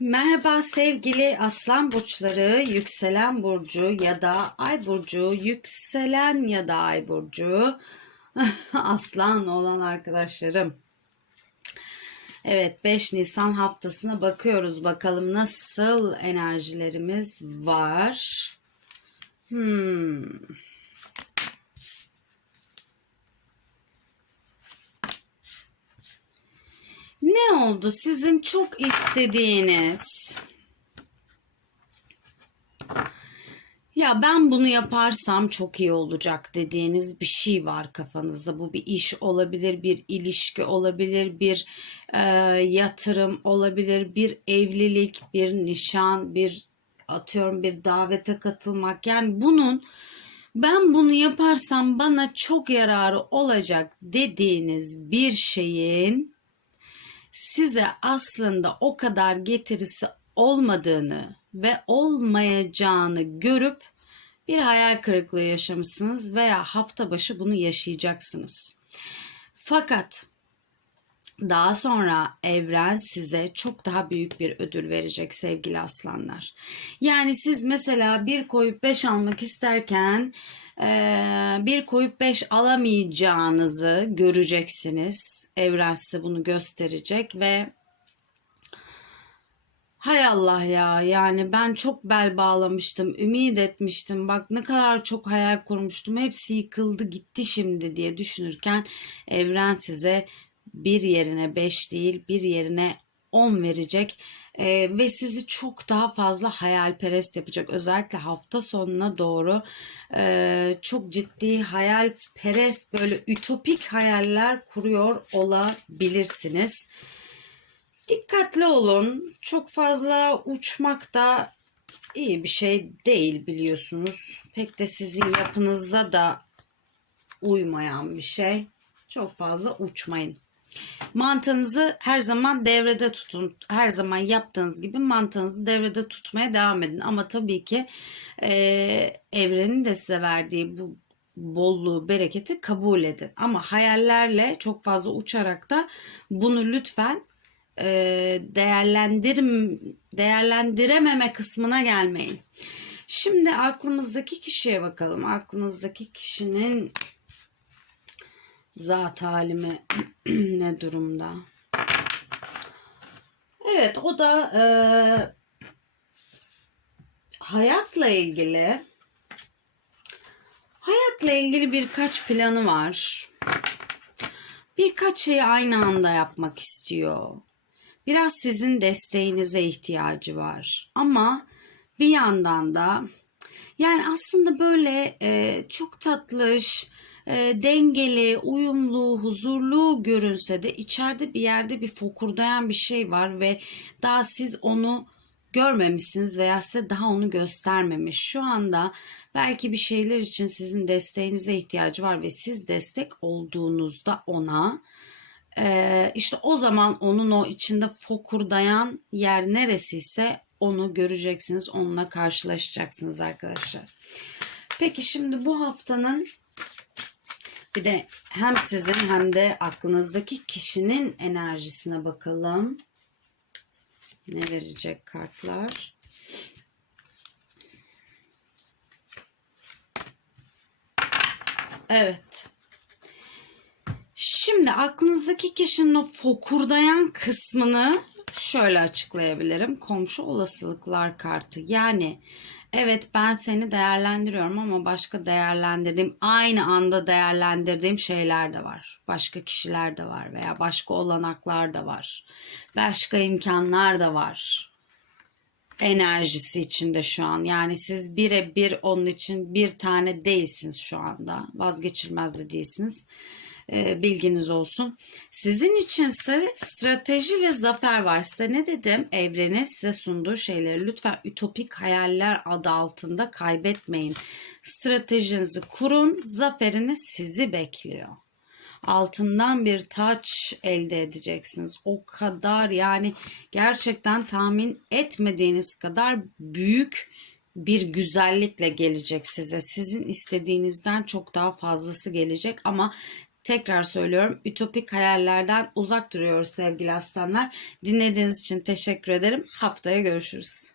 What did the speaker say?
Merhaba sevgili aslan burçları, yükselen burcu ya da ay burcu, yükselen ya da ay burcu, aslan olan arkadaşlarım. Evet 5 Nisan haftasına bakıyoruz bakalım nasıl enerjilerimiz var. Hmm. Ne oldu sizin çok istediğiniz? Ya ben bunu yaparsam çok iyi olacak dediğiniz bir şey var kafanızda. Bu bir iş olabilir, bir ilişki olabilir, bir e, yatırım olabilir, bir evlilik, bir nişan, bir atıyorum bir davete katılmak. Yani bunun ben bunu yaparsam bana çok yararı olacak dediğiniz bir şeyin size aslında o kadar getirisi olmadığını ve olmayacağını görüp bir hayal kırıklığı yaşamışsınız veya hafta başı bunu yaşayacaksınız. Fakat daha sonra evren size çok daha büyük bir ödül verecek sevgili aslanlar. Yani siz mesela bir koyup beş almak isterken eee, bir koyup beş alamayacağınızı göreceksiniz. Evren size bunu gösterecek ve Hay Allah ya yani ben çok bel bağlamıştım, ümit etmiştim. Bak ne kadar çok hayal kurmuştum. Hepsi yıkıldı gitti şimdi diye düşünürken evren size bir yerine 5 değil bir yerine 10 verecek. Ee, ve sizi çok daha fazla hayalperest yapacak. Özellikle hafta sonuna doğru e, çok ciddi hayalperest böyle ütopik hayaller kuruyor olabilirsiniz. Dikkatli olun. Çok fazla uçmak da iyi bir şey değil biliyorsunuz. Pek de sizin yapınıza da uymayan bir şey. Çok fazla uçmayın. Mantığınızı her zaman devrede tutun. Her zaman yaptığınız gibi mantığınızı devrede tutmaya devam edin. Ama tabii ki e, evrenin de size verdiği bu bolluğu, bereketi kabul edin. Ama hayallerle çok fazla uçarak da bunu lütfen e, değerlendirim değerlendirememe kısmına gelmeyin. Şimdi aklımızdaki kişiye bakalım. Aklınızdaki kişinin zat halimi ne durumda? Evet o da e, hayatla ilgili hayatla ilgili birkaç planı var. Birkaç şeyi aynı anda yapmak istiyor. Biraz sizin desteğinize ihtiyacı var. Ama bir yandan da yani aslında böyle e, çok tatlış, e, dengeli, uyumlu, huzurlu görünse de içeride bir yerde bir fokurdayan bir şey var ve daha siz onu görmemişsiniz veya size daha onu göstermemiş. Şu anda belki bir şeyler için sizin desteğinize ihtiyacı var ve siz destek olduğunuzda ona ee, işte o zaman onun o içinde fokurdayan yer neresiyse onu göreceksiniz, onunla karşılaşacaksınız arkadaşlar. Peki şimdi bu haftanın bir de hem sizin hem de aklınızdaki kişinin enerjisine bakalım. Ne verecek kartlar? Evet. Şimdi aklınızdaki kişinin o fokurdayan kısmını şöyle açıklayabilirim. Komşu olasılıklar kartı. Yani evet ben seni değerlendiriyorum ama başka değerlendirdiğim, aynı anda değerlendirdiğim şeyler de var. Başka kişiler de var veya başka olanaklar da var. Başka imkanlar da var enerjisi içinde şu an. Yani siz birebir onun için bir tane değilsiniz şu anda. Vazgeçilmez de değilsiniz. Ee, bilginiz olsun. Sizin içinse strateji ve zafer var. Size ne dedim? Evrenin size sunduğu şeyleri lütfen ütopik hayaller adı altında kaybetmeyin. Stratejinizi kurun. Zaferiniz sizi bekliyor altından bir taç elde edeceksiniz. O kadar yani gerçekten tahmin etmediğiniz kadar büyük bir güzellikle gelecek size. Sizin istediğinizden çok daha fazlası gelecek ama tekrar söylüyorum ütopik hayallerden uzak duruyoruz sevgili aslanlar. Dinlediğiniz için teşekkür ederim. Haftaya görüşürüz.